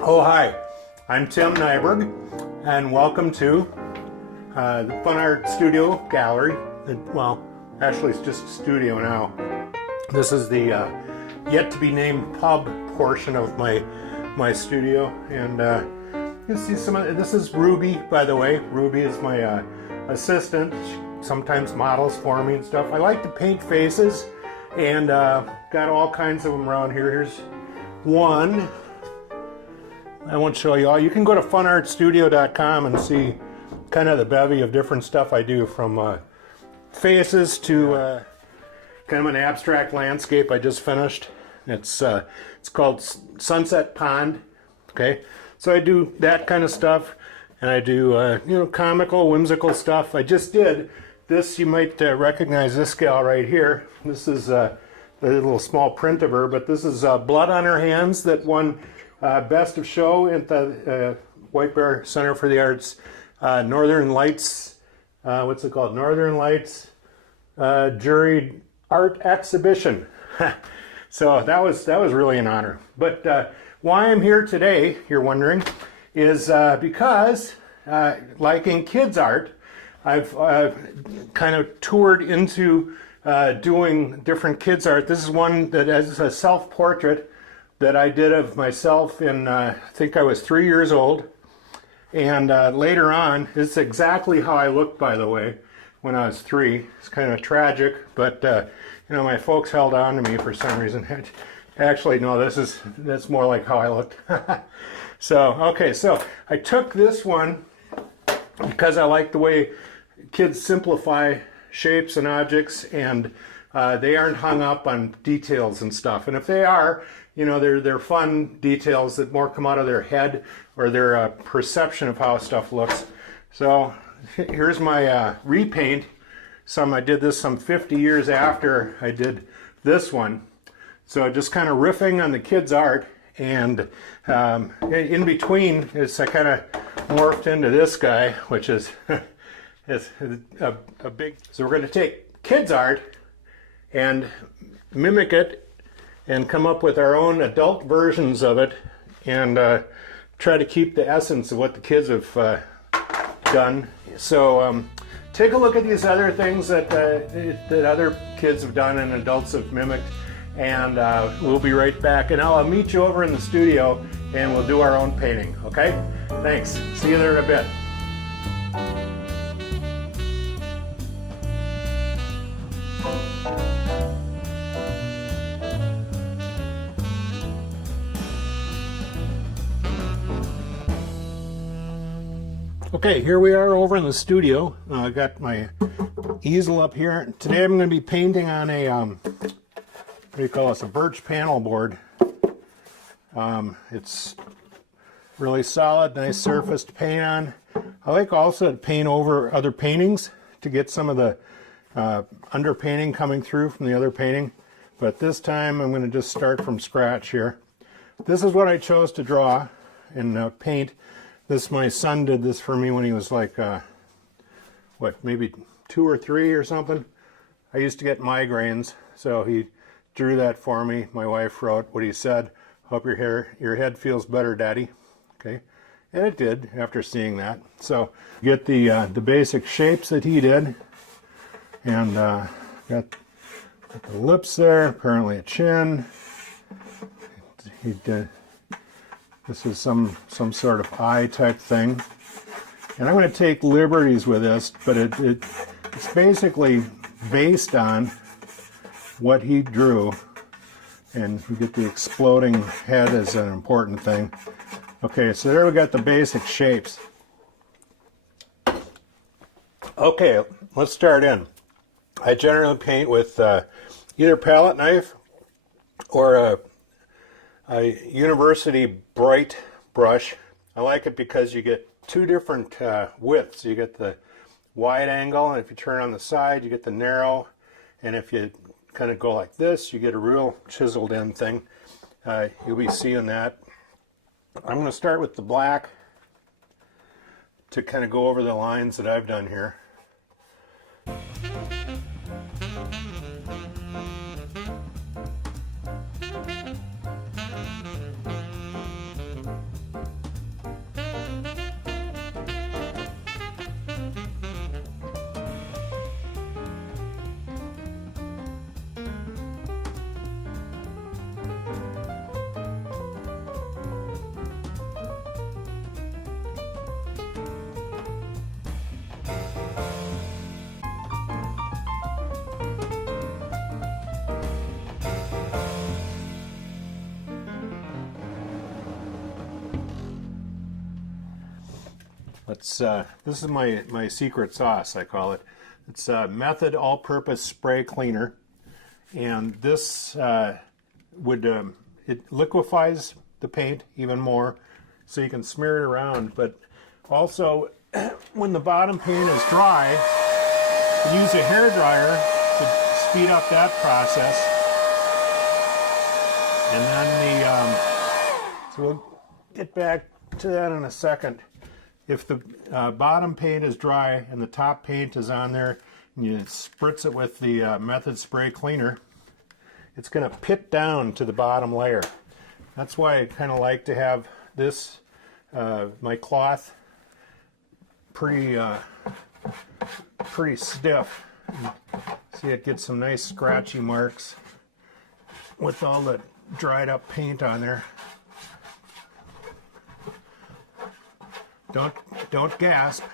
Oh, hi, I'm Tim Nyberg, and welcome to the Fun Art Studio Gallery. Well, actually it's just a studio now. This is the yet to be named pub portion of my studio, and you see some of this is Ruby, by the way. Ruby is my assistant. She sometimes models for me and stuff. I like to paint faces, and got all kinds of them around here. Here's one. I won't show you all. You can go to funartstudio.com and see kind of the bevy of different stuff I do, from faces to kind of an abstract landscape I just finished. It's called Sunset Pond. Okay, so I do that kind of stuff, and I do comical, whimsical stuff. I just did this. You might recognize this gal right here. This is a little small print of her, but this is Blood on Her Hands that won Best of Show at the White Bear Center for the Arts Northern Lights. What's it called? Northern Lights Juried Art Exhibition. So that was really an honor. But why I'm here today, you're wondering, is because liking kids art, I've kind of toured into doing different kids art. This is one that is a self-portrait that I did of myself in, I think I was 3 years old. And later on, it's exactly how I looked, by the way, when I was 3. It's kind of tragic, but my folks held on to me for some reason. Actually, no, that's more like how I looked. So I took this one because I like the way kids simplify shapes and objects, and they aren't hung up on details and stuff. And if they are, they're fun details that more come out of their head or their perception of how stuff looks. So here's my repaint. I did this some 50 years after I did this one. So just kind of riffing on the kids' art, and in between I kind of morphed into this guy, which is a big. So we're going to take kids' art and mimic it and come up with our own adult versions of it, and try to keep the essence of what the kids have done. So take a look at these other things that other kids have done and adults have mimicked, and we'll be right back. And I'll meet you over in the studio, and we'll do our own painting, okay? Thanks. See you there in a bit. Okay, here we are over in the studio. I got my easel up here. Today I'm going to be painting on a, what do you call this, a birch panel board. It's really solid, nice surface to paint on. I like also to paint over other paintings to get some of the underpainting coming through from the other painting. But this time I'm going to just start from scratch here. This is what I chose to draw and paint. My son did this for me when he was like, maybe 2 or 3 or something. I used to get migraines, so he drew that for me. My wife wrote what he said, "Hope your head feels better, Daddy." Okay, and it did after seeing that. So get the basic shapes that he did, and got the lips there. Apparently a chin. He did. This is some sort of eye type thing. And I'm going to take liberties with this, but it's basically based on what he drew. And you get the exploding head as an important thing. Okay, so there we got the basic shapes. Okay, let's start in. I generally paint with either palette knife or a University Bright brush. I like it because you get 2 different widths. You get the wide angle, and if you turn on the side, you get the narrow, and if you kind of go like this, you get a real chiseled in thing. You'll be seeing that. I'm going to start with the black to kind of go over the lines that I've done here. This is my secret sauce, I call it. It's a Method All-Purpose Spray Cleaner, and this it liquefies the paint even more, so you can smear it around. But also, when the bottom paint is dry, you can use a hair dryer to speed up that process. And then so we'll get back to that in a second. If the bottom paint is dry and the top paint is on there, and you spritz it with the Method Spray Cleaner, it's going to pit down to the bottom layer. That's why I kind of like to have this, my cloth, pretty stiff. See, it gets some nice scratchy marks with all the dried up paint on there. Don't gasp.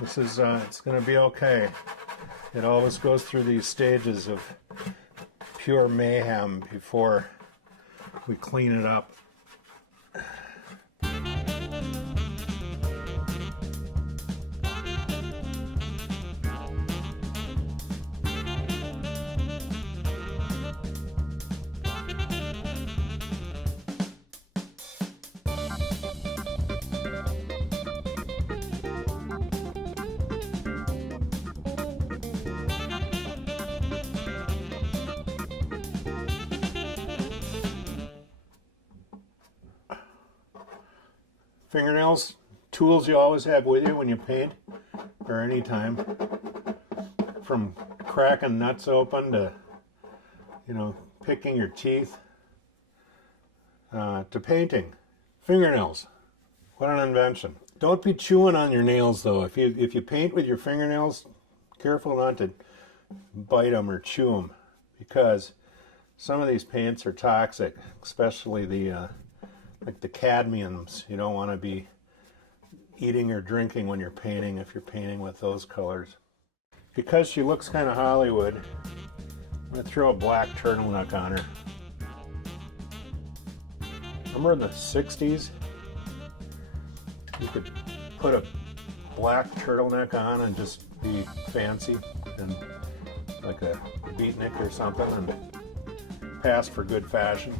This is it's going to be okay. It always goes through these stages of pure mayhem before we clean it up. Fingernails, tools you always have with you when you paint, or any time. From cracking nuts open to, picking your teeth, to painting. Fingernails, what an invention. Don't be chewing on your nails though. If you paint with your fingernails, careful not to bite them or chew them, because some of these paints are toxic, especially like the cadmiums. You don't want to be eating or drinking when you're painting if you're painting with those colors. Because she looks kind of Hollywood, I'm going to throw a black turtleneck on her. Remember in the 60s, you could put a black turtleneck on and just be fancy and like a beatnik or something and pass for good fashion.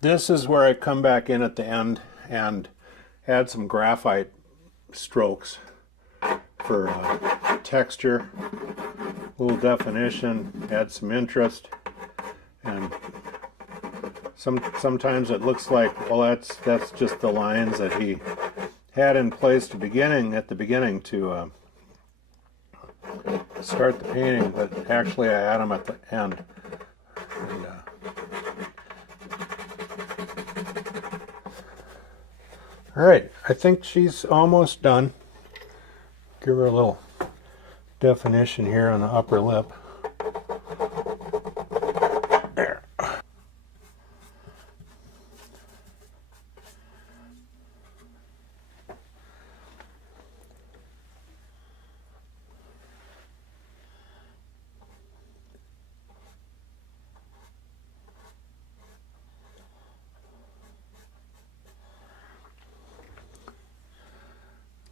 This is where I come back in at the end and add some graphite strokes for texture, a little definition, add some interest, and sometimes it looks like, well, that's just the lines that he had in place at the beginning to start the painting, but actually I add them at the end. And, all right, I think she's almost done. Give her a little definition here on the upper lip. There.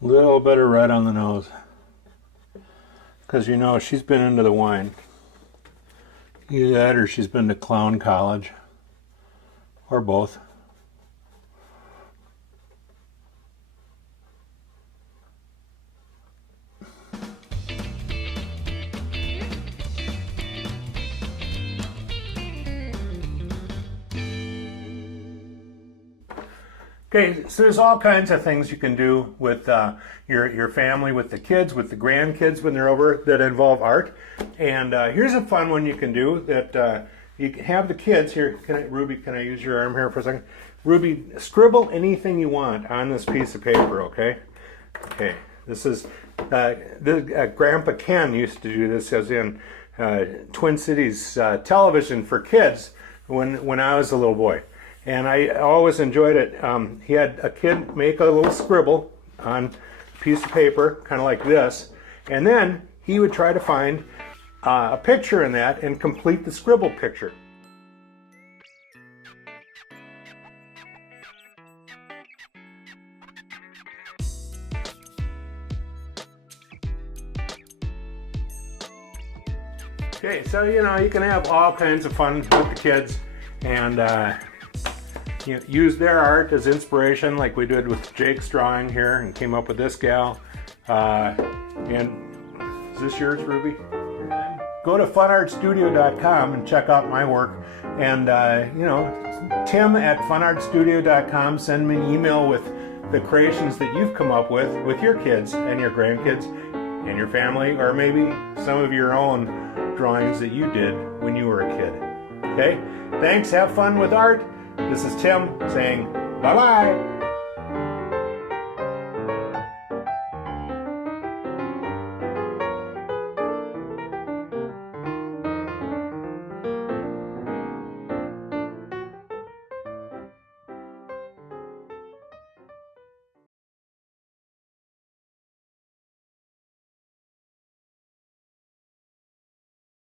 Little bit of red on the nose. Because you know she's been into the wine. Either that or she's been to clown college. Or both. Okay, so there's all kinds of things you can do with your family, with the kids, with the grandkids when they're over that involve art. And here's a fun one you can do that you can have the kids here. Ruby, can I use your arm here for a second? Ruby, scribble anything you want on this piece of paper, okay? Okay, this is Grandpa Ken used to do this as in Twin Cities television for kids when I was a little boy. And I always enjoyed it. He had a kid make a little scribble on a piece of paper, kind of like this, and then he would try to find a picture in that and complete the scribble picture. Okay, so you know, you can have all kinds of fun with the kids and you know, use their art as inspiration, like we did with Jake's drawing here and came up with this gal. And is this yours, Ruby? Go to funartstudio.com and check out my work. And you know, Tim at funartstudio.com. Send me an email with the creations that you've come up with your kids and your grandkids and your family, or maybe some of your own drawings that you did when you were a kid. Okay? Thanks. Have fun with art. This is Tim saying bye-bye.